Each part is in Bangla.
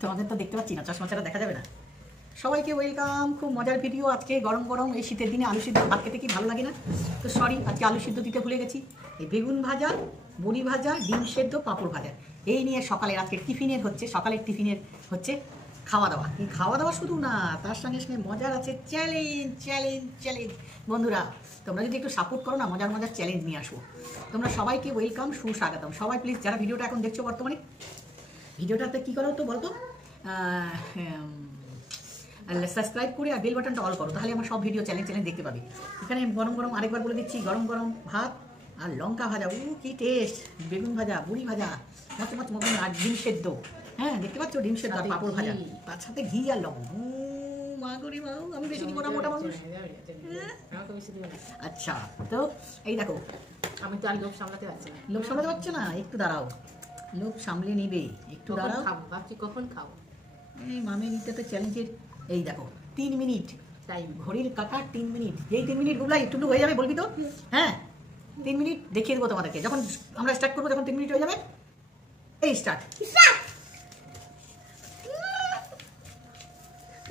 তোমাদের তো দেখতে পাচ্ছি না, চশমা ছাড়া দেখা যাবে না। সবাইকে ওয়েলকাম। খুব মজার ভিডিও আজকে, গরম গরম এই শীতের দিনে আলু সিদ্ধ ভাত খেতে কি ভালো লাগে না? তো সরি, আজকে আলু সিদ্ধ দিতে ভুলে গেছি। এই বেগুন ভাজা, বড়ি ভাজা, ডিম সেদ্ধ, পাঁপড় ভাজা, এই নিয়ে সকালের আজকে সকালের টিফিনের হচ্ছে খাওয়া দাওয়া। এই খাওয়া দাওয়া শুধু না, তার সঙ্গে সঙ্গে মজার আছে চ্যালেঞ্জ চ্যালেঞ্জ চ্যালেঞ্জ। বন্ধুরা, তোমরা যদি একটু সাপোর্ট করো না, মজার মজার চ্যালেঞ্জ নিয়ে আসবো। তোমরা সবাইকে ওয়েলকাম, সুস্বাগতম। সবাই প্লিজ যারা ভিডিওটা এখন দেখছো বর্তমানে, ভিডিওটাতে কী করো তো বলতো, সাবস্ক্রাইব করে আর বেল বাটনটা অল করো, তাহলে আমার সব ভিডিও চ্যালেঞ্জ দেখতে পাবে। এখানে গরম গরম, আরেকবার বলে দিচ্ছি, গরম গরম ভাত আর লঙ্কা ভাজা, কি টেস্ট! বেগুন ভাজা, বড়ি ভাজা, মাছ মাছ মতন, আর ডিম সেদ্ধ। হ্যাঁ, দেখতে পাচ্ছ, ডিম সেদ্ধ আর পাঁপড় ভাজা, তার সাথে ঘি আর লবণ। মা গরি মা, আমি বেশি দিব না, মোটা মানুষ। আচ্ছা, তো এই দেখো, আমি তো আর লোভ সামলাতে পারছি না। লোভ সামলাতে পারছো না? একটু দাঁড়াও, লোভ সামলে নিবে, একটু দাঁড়াও। ভাবছি কখন খাবো। এই মামের নিতে চ্যালেঞ্জের, এই দেখো 3 মিনিট টাইম, ঘড়ির কাটা 3 মিনিট। যেই 3 মিনিট গুলো একটু হয়ে যাবে বলবি তো? হ্যাঁ, 3 মিনিট দেখিয়ে দেবো তোমাদেরকে। যখন আমরা স্টার্ট করবো, যখন 3 মিনিট হয়ে যাবে, এই স্টার্ট।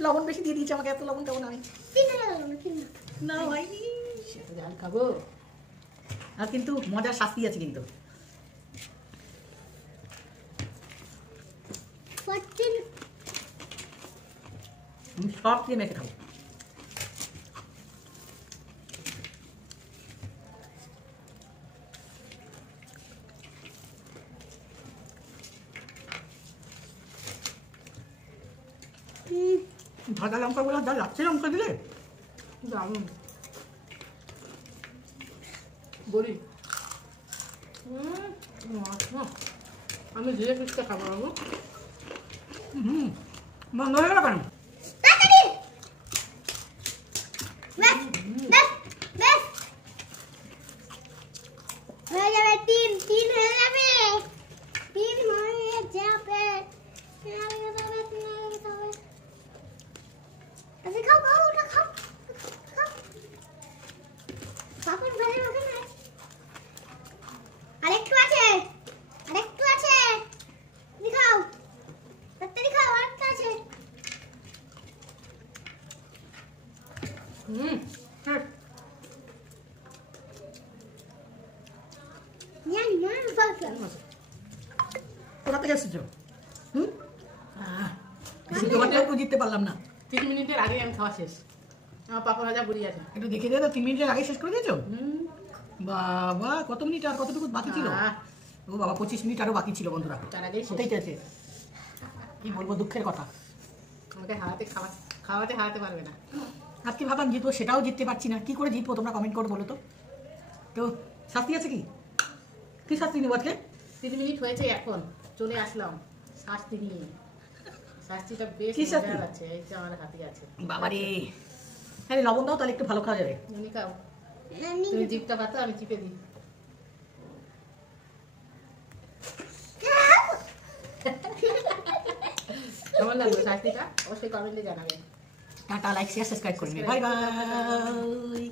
লবণ বেশি দিয়ে দিয়েছে আমাকে, এত লবণ খাবো না আমি। না ভাই, সেটা জাল খাবো। আর কিন্তু মজার শাস্তি আছে কিন্তু। সব দিয়ে মেখে খাবো। ভাজা লঙ্কা গুলো যা লাগছে, লঙ্কা দিলে দারুণ বলি। আমি ধীরে সুস্থে খাবো। বন্ধ হয়ে গেল কেন? আরেকটু আছে, আরেকটু আছে, দেখাও, তাড়াতাড়ি খাও, আরেকটু আছে। জানি না কোথা থেকে এসেছো? একটু জিততে পারলাম না। 3 মিনিটের আগে আমি খাওয়া শেষ। আমার পাপড় ভাজা বুড়ি আছে, একটু দেখে দিয়ে তো 3 মিনিটের আগে শেষ করে দিয়েছো? বাবা, কত মিনিট আর কতটুকু বাকি ছিল? ও বাবা, 25 মিনিট আরো বাকি ছিল বন্ধুরা। তার আগেই শেষ। হতেই আছে, কি বলবো, দুঃখের কথা। আমাকে খাওয়াতে হারাতে পারবে না। আজকে ভাবলাম জিতবো, সেটাও জিততে পারছি না। কি করে জিতবো তোমরা কমেন্ট করে বলো তো। তো শাস্তি আছে কি? কি শাস্তি নেবো আজকে? 3 মিনিট হয়েছে, এখন চলে আসলাম শাস্তি নিয়ে। শাস্তিটা বেশ কি শাস্তি? মজার আছে, এই যে আমার হাতে আছে। বাবারে, হ্যাঁ লবণ দাও, তাহলে একটু ভালো খাওয়া যাবে। তুমি খাও, তুমি জিপটা পাতো, আমি চিপে দিই। কেমন লাগলো শাস্তিটা? অবশ্যই কমেন্টে জানাবে। টাটা, লাইক, শেয়ার, সাবস্ক্রাইব করে নিবে। Bye bye.